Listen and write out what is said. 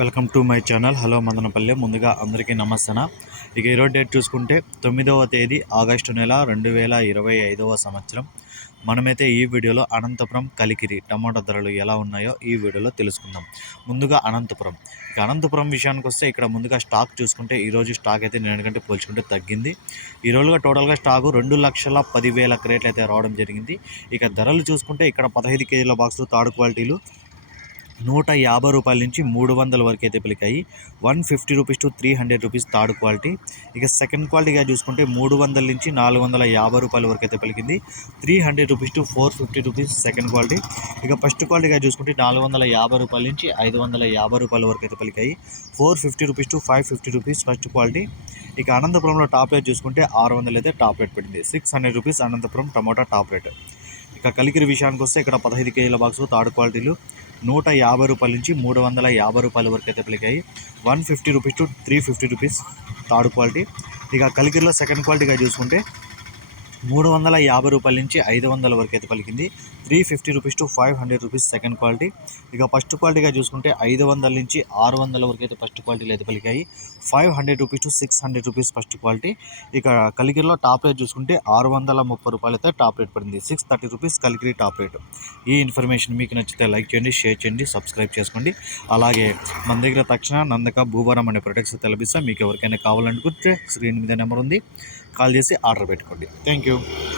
Welcome to my channel. Hello Madanapalle. ముందుగా అందరికీ నమస్తన. ఇక ఈరోజు డేట్ చూసుకుంటే తొమ్మిదవ తేదీ ఆగస్టు నెల రెండు వేల ఇరవై ఐదవ సంవత్సరం. మనమైతే ఈ వీడియోలో అనంతపురం కలికిరి టమాటా ధరలు ఎలా ఉన్నాయో ఈ వీడియోలో తెలుసుకుందాం. ముందుగా అనంతపురం. ఇక అనంతపురం విషయానికి వస్తే ఇక్కడ ముందుగా స్టాక్ చూసుకుంటే ఈరోజు స్టాక్ అయితే నేనుకంటే పోల్చుకుంటే తగ్గింది. ఈ రోజుగా టోటల్గా స్టాకు రెండు లక్షల పదివేల క్రేట్లు అయితే రావడం జరిగింది. ఇక ధరలు చూసుకుంటే ఇక్కడ పదహైదు కేజీల బాక్సులు థర్డ్ క్వాలిటీలు నూట యాభై రూపాయల నుంచి మూడు వందల వరకు అయితే పలికాయి. One fifty rupees to three hundred rupees third quality. ఇక సెకండ్ క్వాలిటీగా చూసుకుంటే మూడు వందల నుంచి నాలుగు వందల యాభై రూపాయల వరకు అయితే పలికింది. Three hundred rupees to four fifty rupees second quality. ఇక ఫస్ట్ క్వాలిటీగా చూసుకుంటే నాలుగు వందల యాభై రూపాయల నుంచి ఐదు వందల యాభై రూపాయల వరకు అయితే పలికాయి. Four fifty rupees to five fifty rupees first quality. ఇక అనంతపురంలో టాప్ రేట్ చూసుకుంటే ఆరు వందలు అయితే టాప్ రేట్ పెట్టింది. Six hundred rupees Anantapuram tomato top rate. ఇక కలికిరి విషయానికి వస్తే ఇక్కడ పదహైదు కేజీల బాక్స్ థర్డ్ క్వాలిటీలు నూట యాభై రూపాయల నుంచి మూడు వందల యాభై రూపాయల వరకు అయితే పలికాయి. One fifty rupees to three fifty rupees third quality. ఇక కలికిరిలో సెకండ్ క్వాలిటీగా చూసుకుంటే మూడు వందల యాభై రూపాయల నుంచి ఐదు వందల వరకు అయితే పలికింది. Three fifty rupees to five hundred rupees second quality. ఇక ఫస్ట్ క్వాలిటీగా చూసుకుంటే ఐదు వందల నుంచి ఆరు వందల వరకు అయితే ఫస్ట్ క్వాలిటీలు అయితే పలికాయి. Five hundred rupees to six hundred rupees first quality. ఇక కలికిరిలో టాప్ రేట్ చూసుకుంటే ఆరు వందల ముప్పై రూపాయలు అయితే టాప్ రేట్ పడింది. Six thirty rupees Kalikiri top rate. ఈ ఇన్ఫర్మేషన్ మీకు నచ్చితే లైక్ చేయండి షేర్ చేయండి సబ్స్క్రైబ్ చేసుకోండి. అలాగే మన దగ్గర తక్షణ నందక భూవరం అనే ప్రొడక్ట్స్ తెలిపిస్తాం మీకు ఎవరికైనా కావాలనుకుంటే స్క్రీన్ మీద నెంబర్ ఉంది. కాల్ చేసి ఆర్డర్ పెట్టుకోండి. Thank you. ইউ